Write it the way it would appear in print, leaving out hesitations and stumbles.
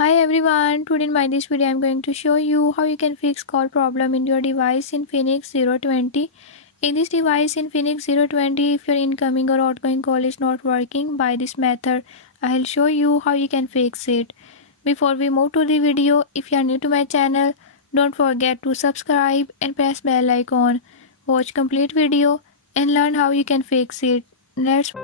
Hi everyone, today in my this video I am going to show you how you can fix call problem in your device in Infinix 020. In this device in Infinix 020, if your incoming or outgoing call is not working by this method, I will show you how you can fix it. Before we move to the video, if you are new to my channel, don't forget to subscribe and press bell icon. Watch complete video and learn how you can fix it. Let's